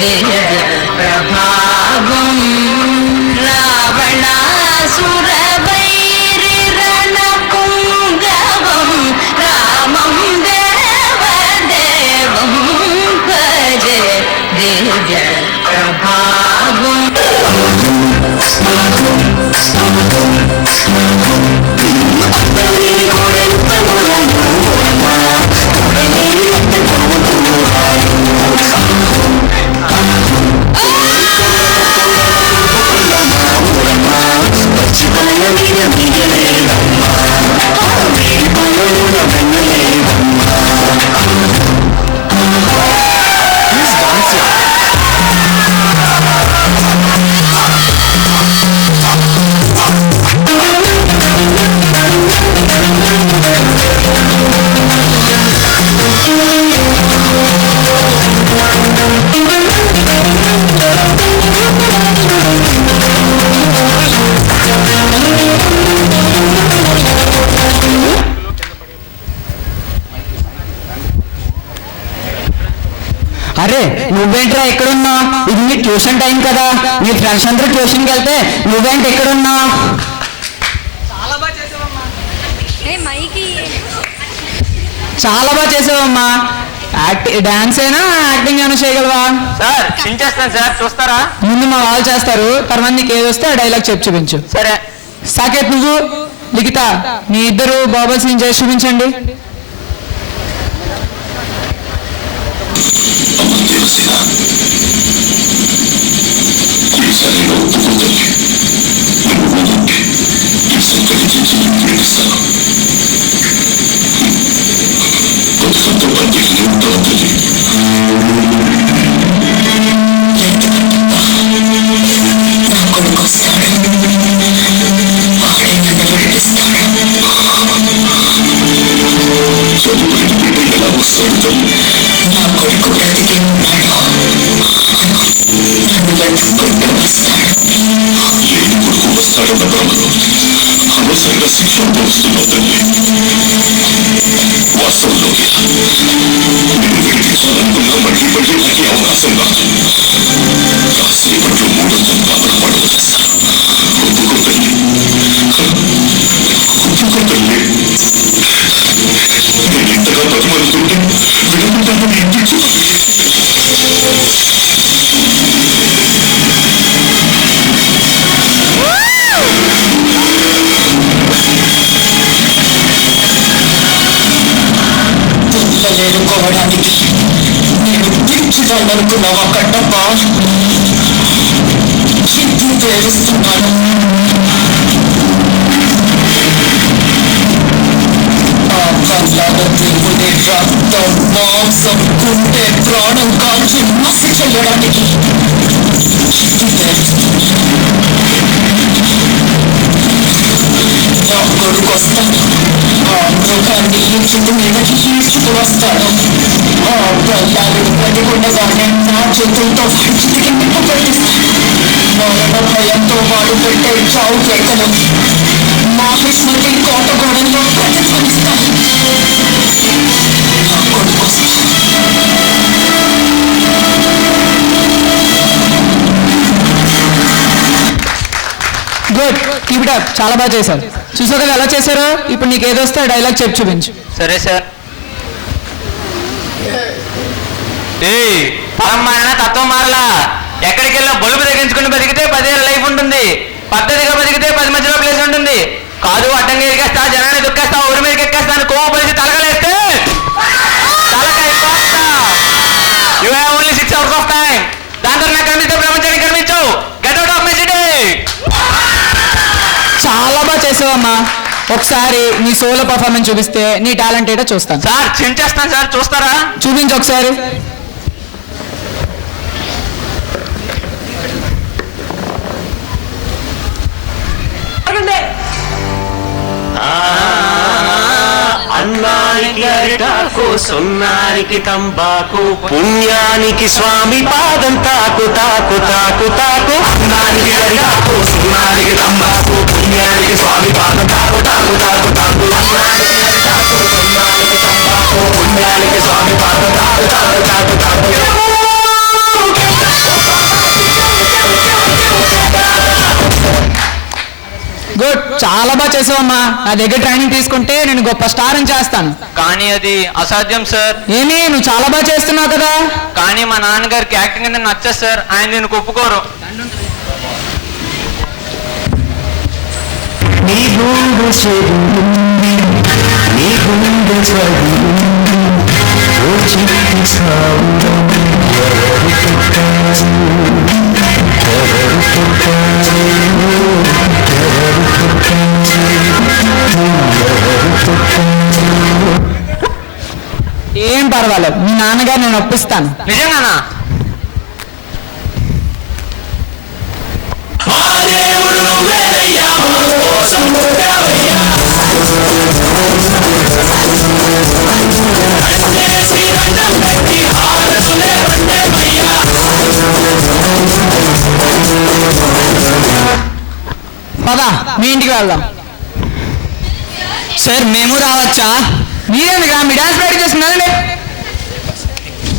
దివ్య ప్రభావం రావణాసుర వైరి రణపుంగవం రామం దేవదేవం భజే దివ్య ప్రభావం అరే నువ్వేంట్రా ఎక్కడున్నా? ఇది నీ ట్యూషన్ టైం కదా, నీ ఫ్రెండ్స్ అందరూ ట్యూషన్కి వెళ్తే నువ్వేంటి ఎక్కడున్నా? చాలా బాగా చేసావమ్మా. డాన్స్ అయినా యాక్టింగ్ అయినా చేయగలవా? సార్ చించేస్తాను సార్, చూస్తారా? ముందు మా వాళ్ళు చేస్తారు, తర్వాత నీకు ఏది వస్తే ఆ డైలాగ్ చెప్పి చూపించు. సరే. సాకేత్ నువ్వు లిఖిత మీ ఇద్దరు బాబుల్ సీన్ చేసి చూపించండి. అనవసరంగా శిక్ష అనుభవిస్తున్న తల్లి వాస్తవంలో నేను విడిపించాలనుకున్నా మళ్ళీ మళ్ళీ నాకు అవకాశం రాదు. కాసేపట్లో మూడొందలు బాధపడవ చేస్తాను. ఒప్పుకో తల్లి, ఒప్పుకో తల్లి. నేను ఇంతగా బతిమలుతుంటే విడకుంటానని ఇంటించు. ఎదుర్కోవడానికి నేను పిలిచిదాన్ననుకున్నావా కట్టప్ప? చిత్తి పేరుస్తున్నాను. ఆ కళ్ళ దేవుని రక్తం మాంసం గుండె ప్రాణం కాల్చి మసి చెయ్యడానికి చిత్తి పేరుస్తున్నాను. నా కొడుకు వస్తాను, ఆ మృగాన్ని ఈ చుట్టు మీదకి ఈడ్చుకు వస్తాడు. ఆ ప్రహ్లాదుడు బ్రతికుండగానే నా చేతులతో చితికి నిప్పు పెట్టిస్తాడు. మరణ భయంతో వాడు పెట్టే చావు కేకలు మాహిష్మతి కోటగోడల్లో ప్రతిధ్వనిస్తాయి. నా కొడుకు వస్తాడు. Good, keep it up. చాలా బాగా చేశారు. చూసావు కదా ఎలా చేశారో? ఇప్పుడు నీకు ఏదొస్తే ఆ డైలాగ్ చెప్పి చూపించు. సరే సార్. పరం మారినా తత్వం మారలా. ఎక్కడికి వెళ్ళినా బలుపు తగ్గించుకుని బతికితే 10 ఏళ్ళ లైఫ్ ఉంటుంది. పద్ధతిగా బతికితే 10 మధ్యలో ప్లేస్ ఉంటుంది. కాదు అడ్డంగా ఎరికేస్తా, జనాన్ని దుక్కేస్తా, ఊరి మీదకి ఎక్కేస్తా అని కోవ పరిచి తలకలేస్తే తలకాయ కోస్తా. You have only 6 hours of time. దాంతో నాకు కనిపిస్తే ప్రపంచానికి కనిపించవు. Get out of my city. చాలా బాగా చేసావమ్మా. ఒకసారి నీ సోలో పర్ఫార్మెన్స్ చూపిస్తే నీ టాలెంట్ ఏంటో చూస్తాను. సార్ చించేస్తాను సార్, చూస్తారా? చూపించు ఒకసారి. అన్నానికి అరిటాకు, సున్నానికి తంబాకు, పుణ్యానికి స్వామి పాదం తాకు తాకు తాకు తాకు. అన్నానికి అరిటాకు, సున్నానికి తంబాకు, పుణ్యానికి స్వామి పాదం తాకు తాకు తాకు తాకు. అన్నానికి అరిటాకు, సున్నానికి తంబాకు, పుణ్యానికి స్వామి పాదం తాకు తాకు తాకు తాకు. చాలా బాగా చేసావమ్మా. నా దగ్గర ట్రైనింగ్ తీసుకుంటే నేను గొప్ప స్టార్ అని చేస్తాను. కానీ అది అసాధ్యం సార్. ఏమి, నువ్వు చాలా బాగా చేస్తున్నావు కదా. కానీ మా నాన్నగారికి యాక్టింగ్ అంటే నచ్చదు సార్. ఆయన దీనికి ఒప్పుకోరు. నీ గుండె చెరువుంది, నీ గుండె చదువుంది, ఓ చిట్టి సావురం ఎవరు పుట్టారు, ఎవరు పుట్టారు, ఎవరు పుట్టారు, ఎవరు పుట్టారు. ఏం పర్వాలేదు, మీ నాన్నగారు నేను ఒప్పిస్తాను. నిజంగానా? పద, మీ ఇంటికి వెళ్దాం. సార్ మేము రావచ్చా? మీరేందుకు మీ డాన్స్ ప్రాక్టీస్ చేస్తున్నారండి.